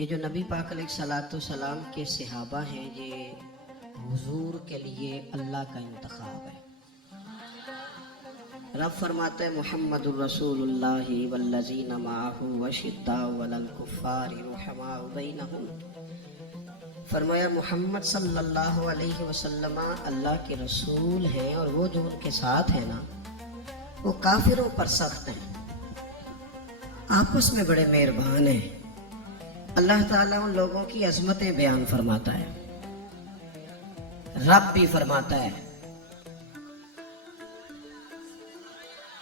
یہ جو نبی پاک علیہ الصلوۃ والسلام کے صحابہ ہیں، یہ حضور کے لیے اللہ کا انتخاب ہے۔ رب فرماتا ہے محمد الرسول اللہ والذین معہ اشداء علی الکفار رحماء بینہم، فرمایا محمد صلی اللہ علیہ وسلم اللہ کے رسول ہیں اور وہ جو ان کے ساتھ ہیں نا وہ کافروں پر سخت ہیں، آپس میں بڑے مہربان ہیں۔ اللہ تعالیٰ ان لوگوں کی عظمتیں بیان فرماتا ہے، رب بھی فرماتا ہے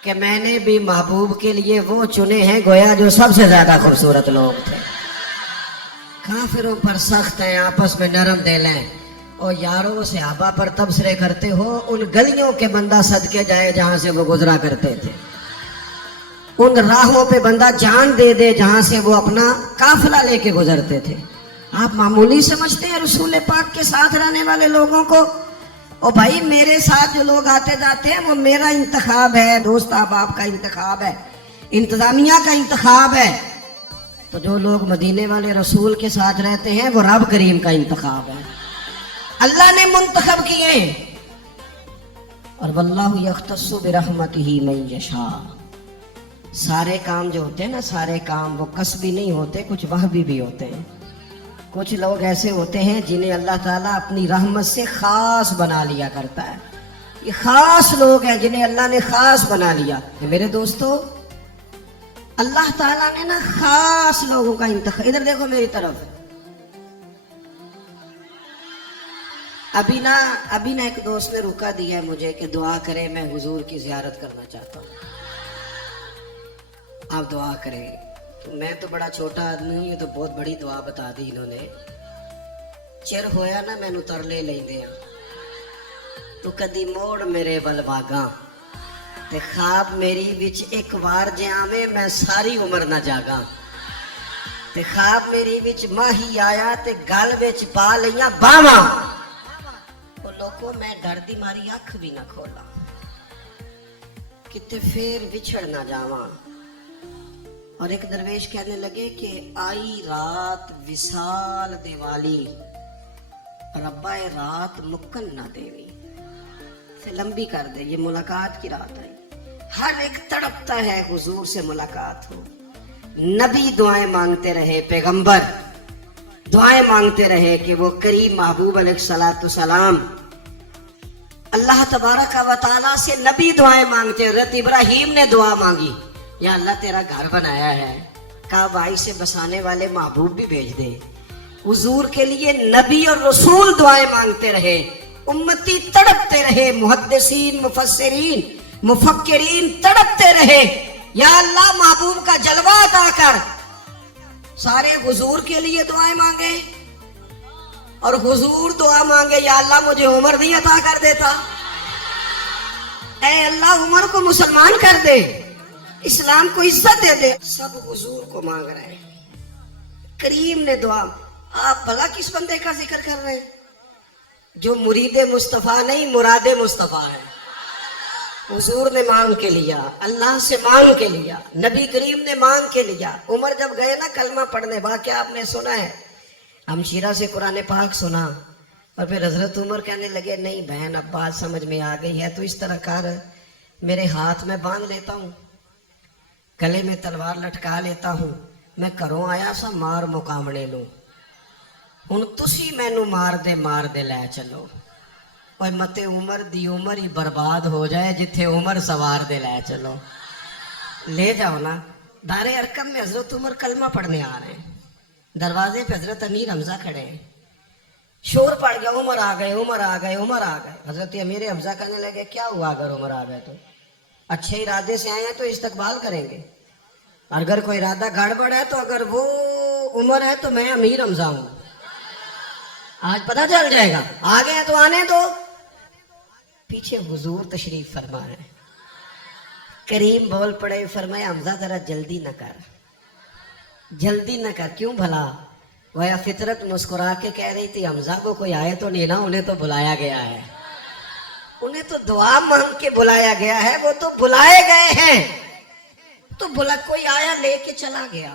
کہ میں نے بھی محبوب کے لیے وہ چنے ہیں گویا جو سب سے زیادہ خوبصورت لوگ تھے۔ کافروں پر سخت ہیں، آپس میں نرم دل ہیں۔ اور یاروں صحابہ پر تبصرے کرتے ہو، ان گلیوں کے بندہ صدقے جائے جہاں سے وہ گزرا کرتے تھے، ان راہوں پہ بندہ جان دے دے جہاں سے وہ اپنا قافلہ لے کے گزرتے تھے۔ آپ معمولی سمجھتے ہیں رسول پاک کے ساتھ رہنے والے لوگوں کو؟ او بھائی، میرے ساتھ جو لوگ آتے جاتے ہیں وہ میرا انتخاب ہے، دوست احباب کا انتخاب ہے، انتظامیہ کا انتخاب ہے۔ تو جو لوگ مدینے والے رسول کے ساتھ رہتے ہیں وہ رب کریم کا انتخاب ہے، اللہ نے منتخب کیے۔ اور واللہ یختص برحمتہ من یشاء، سارے کام جو ہوتے ہیں نا، سارے کام وہ قصبی نہیں ہوتے، کچھ وہبی بھی ہوتے ہیں۔ کچھ لوگ ایسے ہوتے ہیں جنہیں اللہ تعالیٰ اپنی رحمت سے خاص بنا لیا کرتا ہے۔ یہ خاص لوگ ہیں جنہیں اللہ نے خاص بنا لیا۔ میرے دوستو، اللہ تعالیٰ نے نا خاص لوگوں کا انتخاب، ادھر دیکھو میری طرف، ابھی نا ایک دوست نے رکا دیا ہے مجھے کہ دعا کرے، میں حضور کی زیارت کرنا چاہتا ہوں، آپ دعا کریں۔ تو میں تو بڑا چھوٹا آدمی ہوں، یہ تو بہت بڑی دعا بتا دی انہوں نے۔ چر ہویا نا مینوں ترلے لیندے ہاں، تو کدی موڑ میرے ول باگاں، تے خواب میری وچ ایک وار جے آویں میں ساری عمر نہ جاگاں، تے خواب میری وچ ماہی آیا تے گل وچ پا لیاں باواں، او لوکو میں ڈر دی ماری اکھ بھی نہ کھولا، کتے پھر وچھڑ نہ جاواں۔ اور ایک درویش کہنے لگے کہ آئی رات وصال دیوالی، ربا رات مکن نہ دیوی، سے لمبی کر دے، یہ ملاقات کی رات آئی۔ ہر ایک تڑپتا ہے حضور سے ملاقات ہو۔ نبی دعائیں مانگتے رہے، پیغمبر دعائیں مانگتے رہے کہ وہ کریم محبوب علیہ الصلوۃ والسلام اللہ تبارک و تعالیٰ سے نبی دعائیں مانگتے۔ حضرت ابراہیم نے دعا مانگی، یا اللہ تیرا گھر بنایا ہے، کعبہ سے بسانے والے محبوب بھی بھیج دے۔ حضور کے لیے نبی اور رسول دعائیں مانگتے رہے، امتی تڑپتے رہے، محدثین، مفسرین، مفکرین تڑپتے رہے، یا اللہ محبوب کا جلوہ عطا کر۔ سارے حضور کے لیے دعائیں مانگے اور حضور دعا مانگے، یا اللہ مجھے عمر نہیں عطا کر دیتا، اے اللہ عمر کو مسلمان کر دے، اسلام کو عزت دے دے۔ سب حضور کو مانگ رہے ہیں۔ کریم نے دعا، آپ بھلا کس بندے کا ذکر کر رہے ہیں جو مرید مصطفیٰ نہیں مراد مصطفیٰ ہے؟ حضور نے مانگ کے لیا، اللہ سے مانگ کے لیا، نبی کریم نے مانگ کے لیا۔ عمر جب گئے نا کلمہ پڑھنے، واقعہ آپ نے سنا ہے، ہمشیرہ سے قرآن پاک سنا، اور پھر حضرت عمر کہنے لگے نہیں بہن اب بات سمجھ میں آ گئی ہے، تو اس طرح کر، میرے ہاتھ میں باندھ لیتا ہوں، گلے میں تلوار لٹکا لیتا ہوں، میں گھروں آیا سا مار مقامنے لوں، ہن تسی مینوں مار دے لے چلو۔ اور مت عمر دی عمر ہی برباد ہو جائے جتھے عمر سوار دے لے چلو، لے جاؤ نا۔ دار ارقم میں حضرت عمر کلمہ پڑھنے آ رہے ہیں، دروازے پہ حضرت امیر حمزہ کھڑے ہیں، شور پڑ گیا، عمر آ گئے، عمر آ گئے، عمر آ گئے۔ حضرت امیر حمزہ کہنے لگے کیا ہوا اگر عمر آ گئے تو؟ اچھے ارادے سے آئے ہیں تو استقبال کریں گے، اگر کوئی ارادہ گڑبڑ ہے تو اگر وہ عمر ہے تو میں امیر حمزہ ہوں، آج پتہ چل جائے گا، آ گئے تو آنے دو۔ پیچھے حضور تشریف فرما ہے، کریم بول پڑے، فرمایا حمزہ ذرا جلدی نہ کر، جلدی نہ کر، کیوں بھلا؟ گویا فطرت مسکرا کے کہہ رہی تھی حمزہ کو کوئی آئے تو نہیں نا، انہیں تو بلایا گیا ہے، انہیں تو دعا مانگ کے بلایا گیا ہے، وہ تو بلائے گئے ہیں، تو بلا کوئی آیا لے کے چلا گیا۔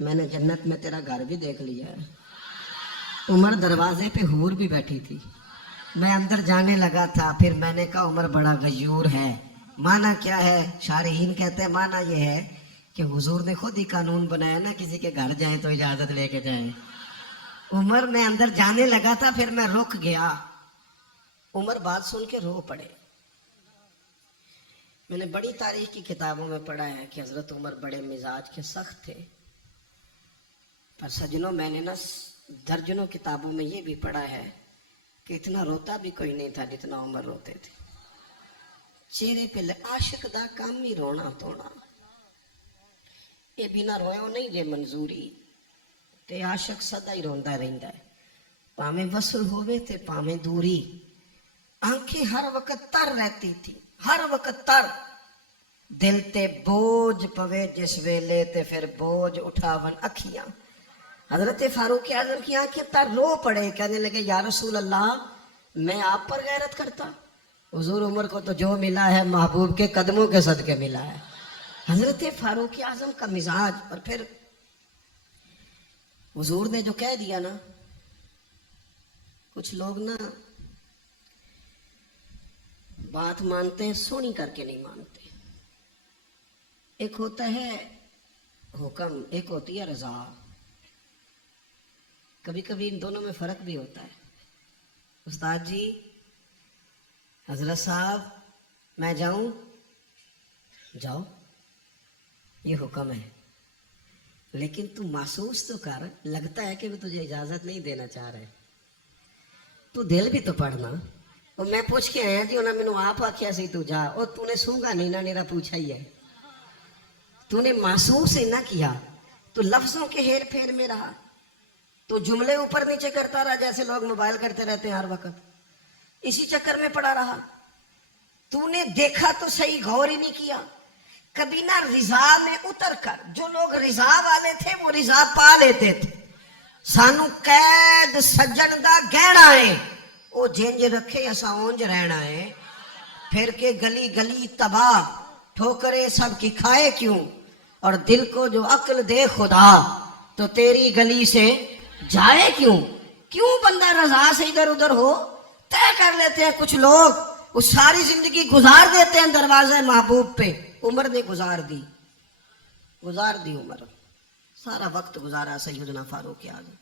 میں نے جنت میں تیرا گھر بھی دیکھ لیا ہے. عمر دروازے پہ حور بھی بیٹھی تھی. میں اندر جانے لگا تھا, پھر میں نے کہا عمر بڑا غیور ہے. معنی کیا ہے؟ شارحین کہتے ہیں معنی یہ ہے کہ حضور نے خود ہی قانون بنایا نا, کسی کے گھر جائیں تو اجازت لے کے جائیں. عمر میں اندر جانے لگا تھا, پھر میں رک گیا. عمر بات سن کے رو پڑے. میں نے بڑی تاریخ کی کتابوں میں پڑھا ہے کہ حضرت عمر بڑے مزاج کے سخت تھے, پر سجنوں میں نے نا درجنوں کتابوں میں یہ بھی پڑھا ہے کہ اتنا روتا بھی کوئی نہیں تھا جتنا عمر روتے تھے. چہرے پہ عاشق دا کام ہی رونا تونا, یہ بنا رویوں نہیں جے منظوری, تے عاشق سدا ہی روندا رہندا ہے, پاویں وصل ہوئے تے پاویں دوری. آنکھیں ہر وقت تر رہتی تھی, ہر وقت تر. دل تے بوجھ پوے جس ویلے تے پھر بوجھ اٹھاون اکھیاں. حضرت فاروق اعظم کی آنکھیں تر رو پڑے, کہنے لگے یا رسول اللہ میں آپ پر غیرت کرتا. حضور عمر کو تو جو ملا ہے محبوب کے قدموں کے صدقے ملا ہے. حضرت فاروق اعظم کا مزاج. اور پھر حضور نے جو کہہ دیا نا, کچھ لوگ نا بات مانتے ہیں سونی کر کے نہیں مانتے. ایک ہوتا ہے حکم, ایک ہوتی ہے رضا. کبھی کبھی ان دونوں میں فرق بھی ہوتا ہے. استاد جی, حضرت صاحب میں جاؤں؟ جاؤ, یہ حکم ہے, لیکن تو محسوس تو کر, لگتا ہے کہ وہ تجھے اجازت نہیں دینا چاہ رہے. تو دل بھی تو پڑھنا. اور میں پوچھ کے آیا جی, انہوں نے مینوں آپ آکھیا سی تو جا, اور تو نے سونگا نہیں نا, میرا پوچھا ہی ہے. تو نے محسوس ہی نہ کیا, تو لفظوں کے ہیر پھیر میں رہا, تو جملے اوپر نیچے کرتا رہا جیسے لوگ موبائل کرتے رہتے ہیں ہر وقت, اسی چکر میں پڑا رہا. تو نے دیکھا تو صحیح, غور ہی نہیں کیا. کبھی نہ رضا میں اتر کر, جو لوگ رضا والے تھے وہ رضا پا لیتے تھے. سانو قید سجن دا گہنا ہے, وہ جنج رکھے اسا اونج رہنا ہے. پھر کے گلی گلی تباہ, ٹھوکرے سب کی کھائے کیوں, اور دل کو جو عقل دے خدا, تو تیری گلی سے جائے کیوں. کیوں بندہ رضا سے ادھر ادھر ہو. طے کر لیتے ہیں کچھ لوگ, وہ ساری زندگی گزار دیتے ہیں دروازے محبوب پہ. عمر نے گزار دی عمر, سارا وقت گزارا سیدنا فاروق اعظم.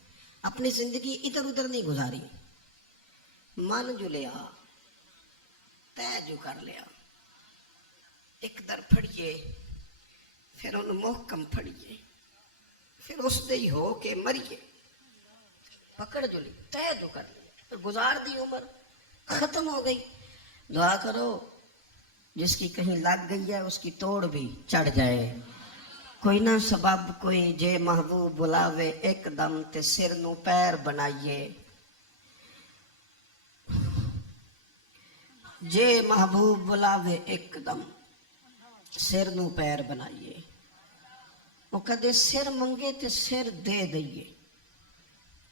اپنی زندگی ادھر ادھر نہیں گزاری. من جو لیا, طے جو کر لیا, ایک در پھڑیے, پھر ان محکم پھڑیے, پھر اس دے ہی ہو کے مریے. پکڑ جو لی, طے جو کر لیا, پھر گزار دی عمر, ختم ہو گئی. دعا کرو جس کی کہیں لگ گئی ہے اس کی توڑ بھی چڑھ جائے. کوئی نہ سبب کوئی جے محبوب بلاوے ایک دم, تے سر نو پیر بنائیے. جے محبوب بلاوے ایک دم, سر نو پیر بنائیے. وہ کدے سر منگے تے سر دے دئیے,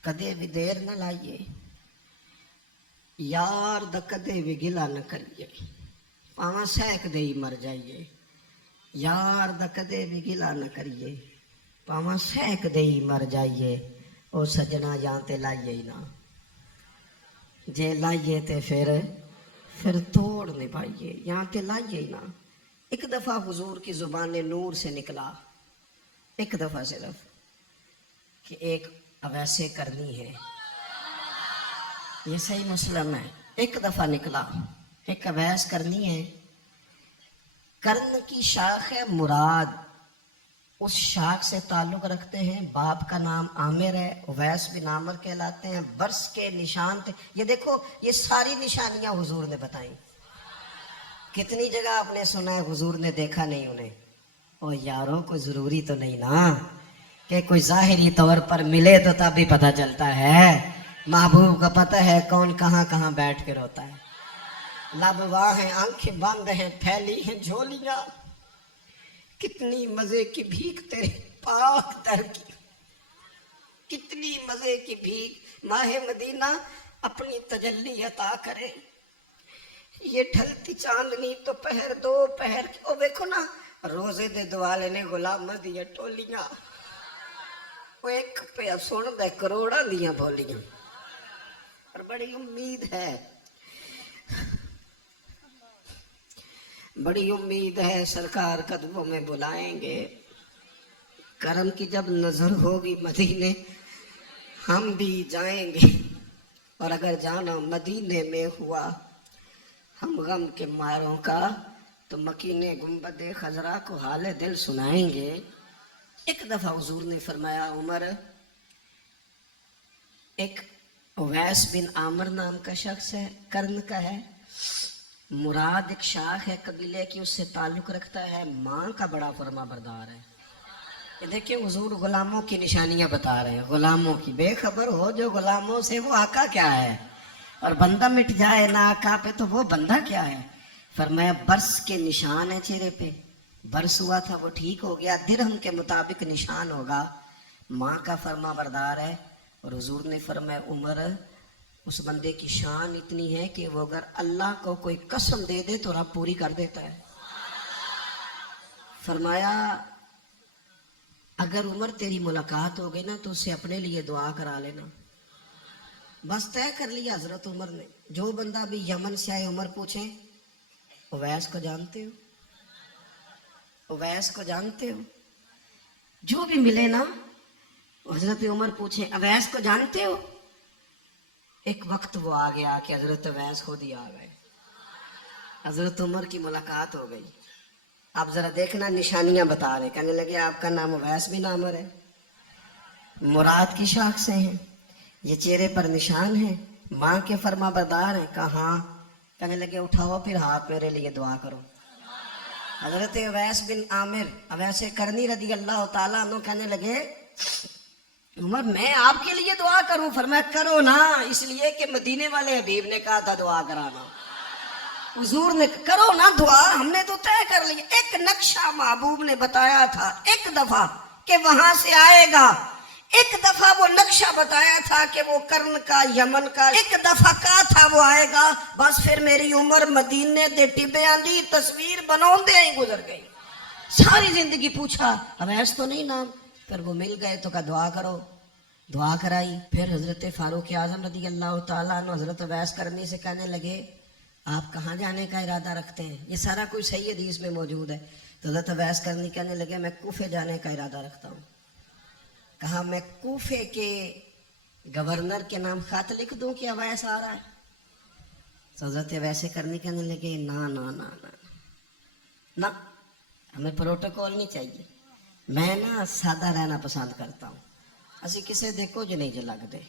کدے بھی دیر نہ لائیے. یار دا کدے بھی گلا نہ کریے, پاواں سہک دے ہی مر جائیے. یار دا کدے بھی گلا نہ کریے, پاواں سہک دے ہی مر جائیے. او سجنا یہاں تے لائیے ہی نہ, جے لائیے تے پھر توڑ نہیں پائیے. یہاں تے لائیے ہی نہ. ایک دفعہ حضور کی زبان نور سے نکلا, ایک دفعہ صرف, کہ ایک اویسے کرنی ہے. یہ صحیح مسلم ہے. ایک دفعہ نکلا, ایک اویس کرنی ہے. کرن کی شاخ ہے مراد, اس شاخ سے تعلق رکھتے ہیں. باپ کا نام عامر ہے, اویس بن عامر کہلاتے ہیں. برس کے نشان تھے. یہ دیکھو, یہ ساری نشانیاں حضور نے بتائیں. کتنی جگہ آپ نے سنا ہے حضور نے دیکھا نہیں انہیں. او یاروں, کوئی ضروری تو نہیں نا کہ کوئی ظاہری طور پر ملے تو تب بھی پتہ چلتا ہے. محبوب کا پتہ ہے کون کہاں کہاں بیٹھ کے روتا ہے. لب واہ ہیں, آنکھیں بند ہیں, پھیلی ہیں جھولیاں, کتنی مزے کی بھیک تیرے پاک در کی, کتنی مزے کی بھیک. ماہ مدینہ اپنی تجلی عطا کرے. یہ ڈھلتی چاندنی تو پہر دو پہر. او دیکھو نا, روزے دے دوالے نے غلام دیا ٹولیاں. وہ ایک پہ سن دے کروڑا دیاں بولیاں اور بڑی امید ہے، بڑی امید ہے سرکار قدموں میں بلائیں گے. کرم کی جب نظر ہوگی مدینے ہم بھی جائیں گے، اور اگر جانا مدینے میں ہوا ہم غم کے ماروں کا تو مکینے گنبد خضرا کو حال دل سنائیں گے. ایک دفعہ حضور نے فرمایا عمر، ایک اویس بن عامر نام کا شخص ہے، کرن کا ہے، مراد ایک شاخ ہے قبیلے کی، اس سے تعلق رکھتا ہے، ماں کا بڑا فرما بردار ہے. دیکھیں حضور غلاموں کی نشانیاں بتا رہے ہیں، غلاموں کی. بے خبر ہو جو غلاموں سے وہ آقا کیا ہے، اور بندہ مٹ جائے نہ آقا پہ تو وہ بندہ کیا ہے. فرمایا برس کے نشان ہے چہرے پہ، برس ہوا تھا وہ ٹھیک ہو گیا، درہم کے مطابق نشان ہوگا، ماں کا فرما بردار ہے. اور حضور نے فرمایا عمر، اس بندے کی شان اتنی ہے کہ وہ اگر اللہ کو کوئی قسم دے دے تو رب پوری کر دیتا ہے. فرمایا اگر عمر تیری ملاقات ہو گئی نا تو اسے اپنے لیے دعا کرا لینا. بس طے کر لیا حضرت عمر نے. جو بندہ بھی یمن سے آئے عمر پوچھیں اویس کو جانتے ہو، اویس کو جانتے ہو، جو بھی ملے نا حضرت عمر پوچھیں اویس کو جانتے ہو. ایک وقت وہ آ گیا کہ حضرت اویس خود ہی آ گئے، حضرت عمر کی ملاقات ہو گئی. آپ ذرا دیکھنا نشانیاں بتا رہے، کہنے لگے آپ کا نام اویس بن عامر ہے، مراد کی شاخ سے ہیں، یہ چہرے پر نشان ہے، ماں کے فرما بردار ہیں. کہا ہاں. کہنے لگے اٹھاؤ پھر ہاتھ میرے لیے دعا کرو. حضرت اویس بن عامر اویس کرنی رضی اللہ تعالیٰ عنہ کہنے لگے عمر میں آپ کے لیے دعا کروں. فرمایا کرو نا، اس لیے کہ مدینے والے حبیب نے کہا تھا دعا کرانا. حضور نے کرو نا دعا، ہم نے تو طے کر لیا. ایک نقشہ محبوب نے بتایا تھا ایک دفعہ کہ وہاں سے آئے گا، ایک دفعہ وہ نقشہ بتایا تھا کہ وہ کرن کا یمن کا، ایک دفعہ کہا تھا وہ آئے گا. بس پھر میری عمر مدینے دے ٹبے آندی تصویر بناؤں دے ہی گزر گئی. ساری زندگی پوچھا اویس تو نہیں نام، پھر وہ مل گئے تو کہا دعا کرو، دعا کرائی. پھر حضرت فاروق اعظم رضی اللہ تعالیٰ عنہ حضرت اویس کرنی سے کہنے لگے آپ کہاں جانے کا ارادہ رکھتے ہیں؟ یہ سارا کچھ صحیح حدیث میں موجود ہے. تو حضرت اویس کرنی کہنے لگے میں کوفے جانے کا ارادہ رکھتا ہوں. کہا میں کوفے کے گورنر کے نام خط لکھ دوں کہ اویس آ رہا ہے؟ تو حضرت اویس کرنی کہنے لگے نا نا نا نا نا، ہمیں پروٹوکول نہیں چاہیے، میں نا سادہ رہنا پسند کرتا ہوں. اسی کسے دیکھو جو نہیں جو لگ دے،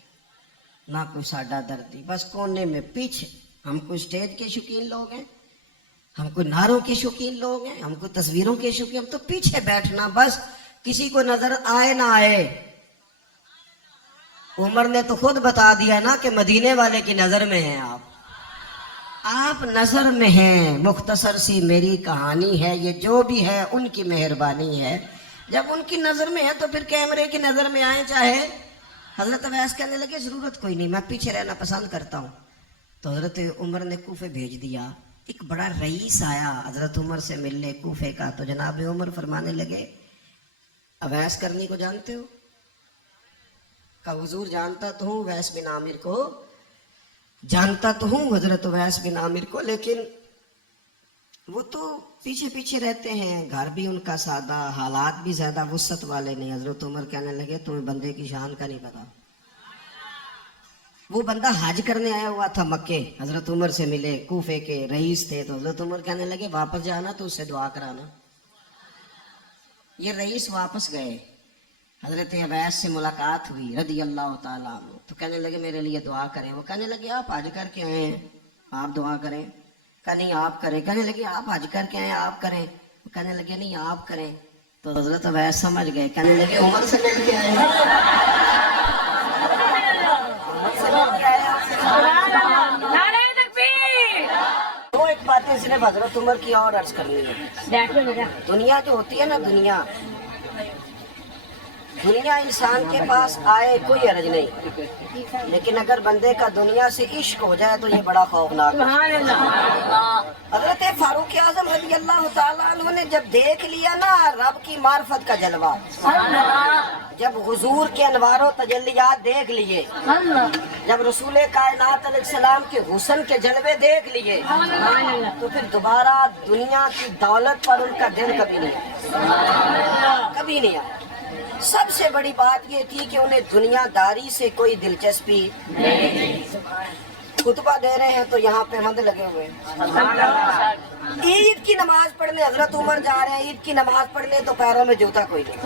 نہ کوئی ساڈا دردی، بس کونے میں پیچھے. ہم کوئی اسٹیج کے شوقین لوگ ہیں، ہم کوئی نعروں کے شوقین لوگ ہیں، ہم کوئی تصویروں کے شوقین، ہم تو پیچھے بیٹھنا بس، کسی کو نظر آئے نہ آئے. عمر نے تو خود بتا دیا نا کہ مدینے والے کی نظر میں ہیں آپ نظر میں ہیں. مختصر سی میری کہانی ہے، یہ جو بھی ہے ان کی مہربانی ہے. جب ان کی نظر میں ہے تو پھر کیمرے کی نظر میں آئے چاہے. حضرت اویس کہنے لگے ضرورت کوئی نہیں، میں پیچھے رہنا پسند کرتا ہوں. تو حضرت عمر نے کوفے بھیج دیا. ایک بڑا رئیس آیا حضرت عمر سے ملنے کوفے کا. تو جناب عمر فرمانے لگے اویس کرنی کو جانتے ہو؟ کہا حضور جانتا تو ہوں، اویس بن عامر کو جانتا تو ہوں، حضرت اویس بن عامر کو، لیکن وہ تو پیچھے پیچھے رہتے ہیں، گھر بھی ان کا سادہ، حالات بھی زیادہ وسعت والے نہیں. حضرت عمر کہنے لگے تمہیں بندے کی شان کا نہیں پتا. وہ بندہ حج کرنے آیا ہوا تھا مکے، حضرت عمر سے ملے، کوفے کے رئیس تھے. تو حضرت عمر کہنے لگے واپس جانا تو اس سے دعا کرانا. یہ رئیس واپس گئے، حضرت اویس سے ملاقات ہوئی رضی اللہ تعالیٰ عنہ. تو کہنے لگے میرے لیے دعا کریں. وہ کہنے لگے آپ حج کر کے آئے ہیں آپ دعا کریں. کہا نہیں آپ کریں. کہنے لگے آپ حج کر کے آئے ہیں آپ کریں. کہنے لگے نہیں آپ کریں. تو حضرت اویس سمجھ گئے، کہنے لگے عمر سے مل کے آئے ہیں. دو ایک باتیں صرف حضرت عمر کی اور عرض کرنی ہے. دنیا جو ہوتی ہے نا، دنیا دنیا انسان کے پاس آئے کوئی عرض نہیں، لیکن اگر بندے کا دنیا سے عشق ہو جائے تو یہ بڑا خوفناک ہے۔ حضرت فاروق اعظم رضی اللہ تعالیٰ عنہ نے جب دیکھ لیا نا رب کی معرفت کا جلوہ، جب حضور کے انوار و تجلیات دیکھ لیے، جب رسول کائنات علیہ السلام کے حسن کے جلوے دیکھ لیے، تو پھر دوبارہ دنیا کی دولت پر ان کا دل کبھی نہیں آیا، کبھی نہیں آیا۔ سب سے بڑی بات یہ تھی کہ انہیں دنیا داری سے کوئی دلچسپی نہیں۔ خطبہ دے رہے ہیں تو یہاں پہ مند لگے ہوئے ہیں، عید کی نماز پڑھنے حضرت عمر جا رہے ہیں، عید کی نماز پڑھنے تو پیروں میں جوتا کوئی نہیں۔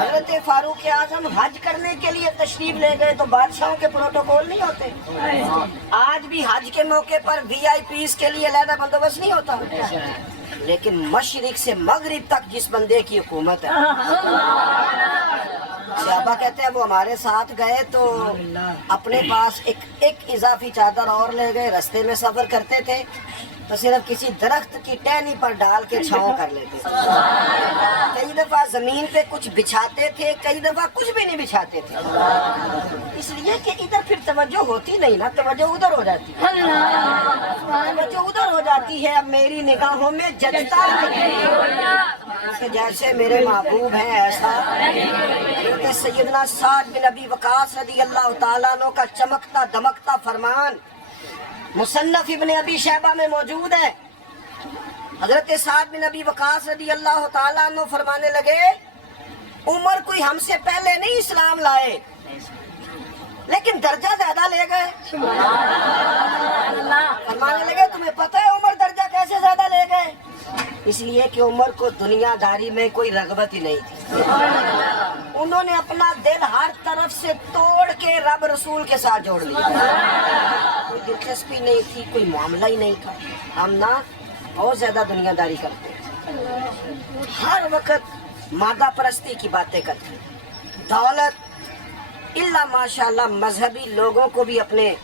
حضرت فاروق اعظم حج کرنے کے لیے تشریف لے گئے تو بادشاہوں کے پروٹوکول نہیں ہوتے، آج بھی حج کے موقع پر وی آئی پیز کے لیے علیحدہ بندوبست نہیں ہوتا، لیکن مشرق سے مغرب تک جس بندے کی حکومت ہے، صحابہ کہتے ہیں وہ ہمارے ساتھ گئے تو اپنے پاس ایک اضافی چادر اور لے گئے، رستے میں سفر کرتے تھے تو صرف کسی درخت کی ٹہنی پر ڈال کے چھاؤں کر لیتے تھے، کئی دفعہ زمین پہ کچھ بچھاتے تھے، کئی دفعہ کچھ بھی نہیں بچھاتے تھے، اس لیے کہ ادھر پھر توجہ ہوتی نہیں نا، توجہ ادھر ہو جاتی ہے، توجہ ادھر ہو جاتی ہے۔ اب میری نگاہوں میں جچتا کہ جیسے میرے محبوب ہیں ایسا حضرت سیدنا سعد بن ابی وقاص رضی اللہ تعالیٰ عنہ کا چمکتا دمکتا فرمان مصنف ابن ابی شیبہ میں موجود ہے۔ حضرت سعد بن ابی وقاص رضی اللہ تعالیٰ عنہ فرمانے لگے عمر کوئی ہم سے پہلے نہیں اسلام لائے لیکن درجہ زیادہ لے گئے۔ فرمانے لگے تمہیں پتہ ہے عمر درجہ کیسے زیادہ لے گئے؟ اس لیے کہ عمر کو دنیا داری میں کوئی رغبت ہی نہیں تھی، انہوں نے اپنا دل ہر طرف سے توڑ کے رب رسول کے ساتھ جوڑ لیا، کوئی دلچسپی نہیں تھی، کوئی معاملہ ہی نہیں تھا۔ ہم نا بہت زیادہ دنیا داری کرتے ہیں، ہر وقت مادہ پرستی کی باتیں کرتے ہیں، دولت اللہ ماشاءاللہ مذہبی لوگوں کو بھی اپنے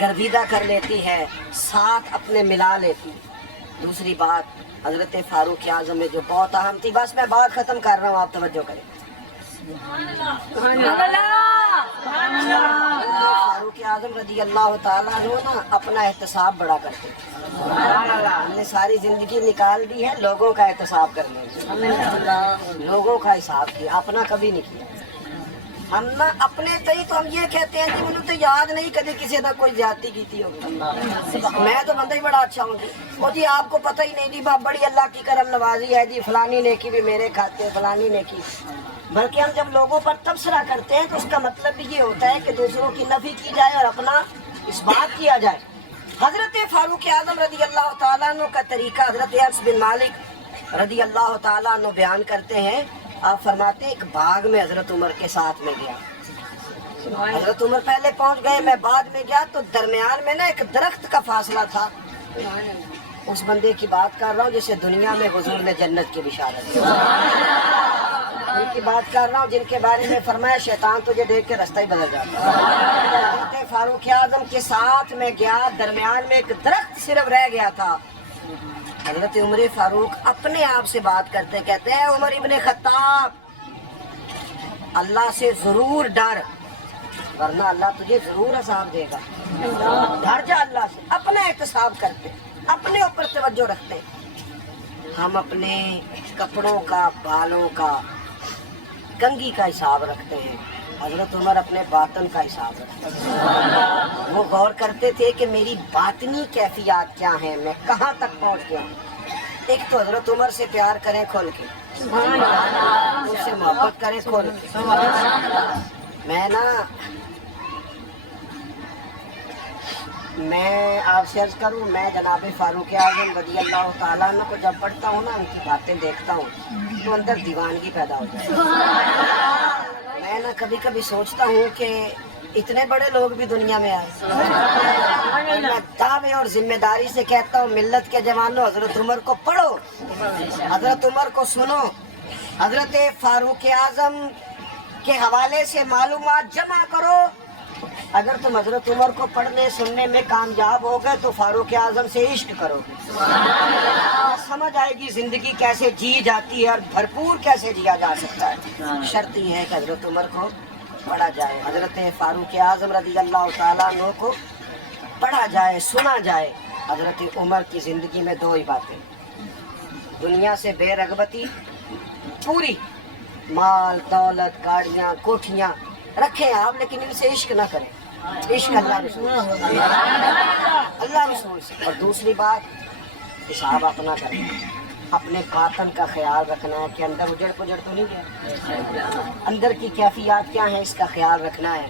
گرویدہ کر لیتی ہے، ساتھ اپنے ملا لیتی۔ دوسری بات حضرت فاروق اعظم میں جو بہت اہم تھی، بس میں بات ختم کر رہا ہوں، آپ توجہ کریں۔ فاروق اعظم رضی اللہ تعالیٰ عنہ نا اپنا احتساب بڑا کرتے تھے، ہم نے ساری زندگی نکال دی ہے لوگوں کا احتساب کرنے میں، لوگوں کا حساب کیا، اپنا کبھی نہیں کیا۔ ہم نا اپنے تئی تو ہم یہ کہتے ہیں کہ مجھے تو یاد نہیں کبھی کسی نے کوئی زیادتی کی تھی ہوگی، میں تو بندہ ہی بڑا اچھا ہوں گی، وہ جی آپ کو پتہ ہی نہیں جی بڑی اللہ کی کرم نوازی ہے جی، فلانی نیکی بھی میرے کھاتے، فلانی نیکی۔ بلکہ ہم جب لوگوں پر تبصرہ کرتے ہیں تو اس کا مطلب بھی یہ ہوتا ہے کہ دوسروں کی نفی کی جائے اور اپنا اس بات کیا جائے۔ حضرت فاروق اعظم رضی اللہ تعالیٰ عنہ کا طریقہ حضرت انس بن مالک رضی اللہ تعالیٰ عنہ بیان کرتے ہیں، آپ فرماتے ہیں ایک باغ میں حضرت عمر کے ساتھ میں گیا، حضرت عمر پہلے پہنچ گئے، میں بعد میں گیا تو درمیان میں نا ایک درخت کا فاصلہ تھا، اس بندے کی بات کر رہا ہوں جسے دنیا میں حضور نے جنت کی بشارت دی، ان کی بات کر رہا ہوں جن کے بارے میں فرمایا شیطان تجھے دیکھ کے رستہ ہی بدل جاتا ہے۔ حضرت فاروق اعظم کے ساتھ میں گیا، درمیان میں ایک درخت صرف رہ گیا تھا، حضرت عمر فاروق اپنے آپ سے بات کرتے کہتے ہیں عمر ابن خطاب اللہ سے ضرور ڈر ورنہ اللہ تجھے ضرور عذاب دے گا، ڈر جا اللہ سے، اپنا احتساب کرتے، اپنے اوپر توجہ رکھتے۔ ہم اپنے کپڑوں کا، بالوں کا، کنگھی کا حساب رکھتے ہیں، حضرت عمر اپنے باطن کا حساب رکھتے ہیں، وہ غور کرتے تھے کہ میری باطنی کیفیات کیا ہیں، میں کہاں تک پہنچ گیا ہوں۔ ایک تو حضرت عمر سے پیار کریں کھول کے، اس سے محبت کریں کھول کے۔ میں آپ سے عرض کروں، میں جناب فاروق اعظم رضی اللہ تعالیٰ عنہ کو جب پڑھتا ہوں نا، ان کی باتیں دیکھتا ہوں تو اندر دیوانگی پیدا ہو جاتی ہے۔ میں نا کبھی کبھی سوچتا ہوں کہ اتنے بڑے لوگ بھی دنیا میں آئے، میں دعوے اور ذمہ داری سے کہتا ہوں ملت کے جوانوں حضرت عمر کو پڑھو، حضرت عمر کو سنو، حضرت فاروق اعظم کے حوالے سے معلومات جمع کرو، اگر تم حضرت عمر کو پڑھنے سننے میں کامیاب ہو گئے تو فاروق اعظم سے عشق کرو گے، سمجھ آئے گی زندگی کیسے جی جاتی ہے اور بھرپور کیسے جیا جا سکتا ہے۔ شرط یہ ہے کہ حضرت عمر کو پڑھا جائے، حضرت فاروق اعظم رضی اللہ تعالیٰ عنہ کو پڑھا جائے، سنا جائے۔ حضرت عمر کی زندگی میں دو ہی باتیں، دنیا سے بے رغبتی پوری، مال دولت گاڑیاں کوٹھیاں رکھیں آپ لیکن ان سے عشق نہ کریں، عشق اللہ رسول سے، اللہ رسول سے۔ اور دوسری بات حساب اپنا کریں، اپنے باطن کا خیال رکھنا ہے کہ اندر اجڑ پجڑ تو نہیں گیا، اندر کی کیفیات کیا ہیں اس کا خیال رکھنا ہے۔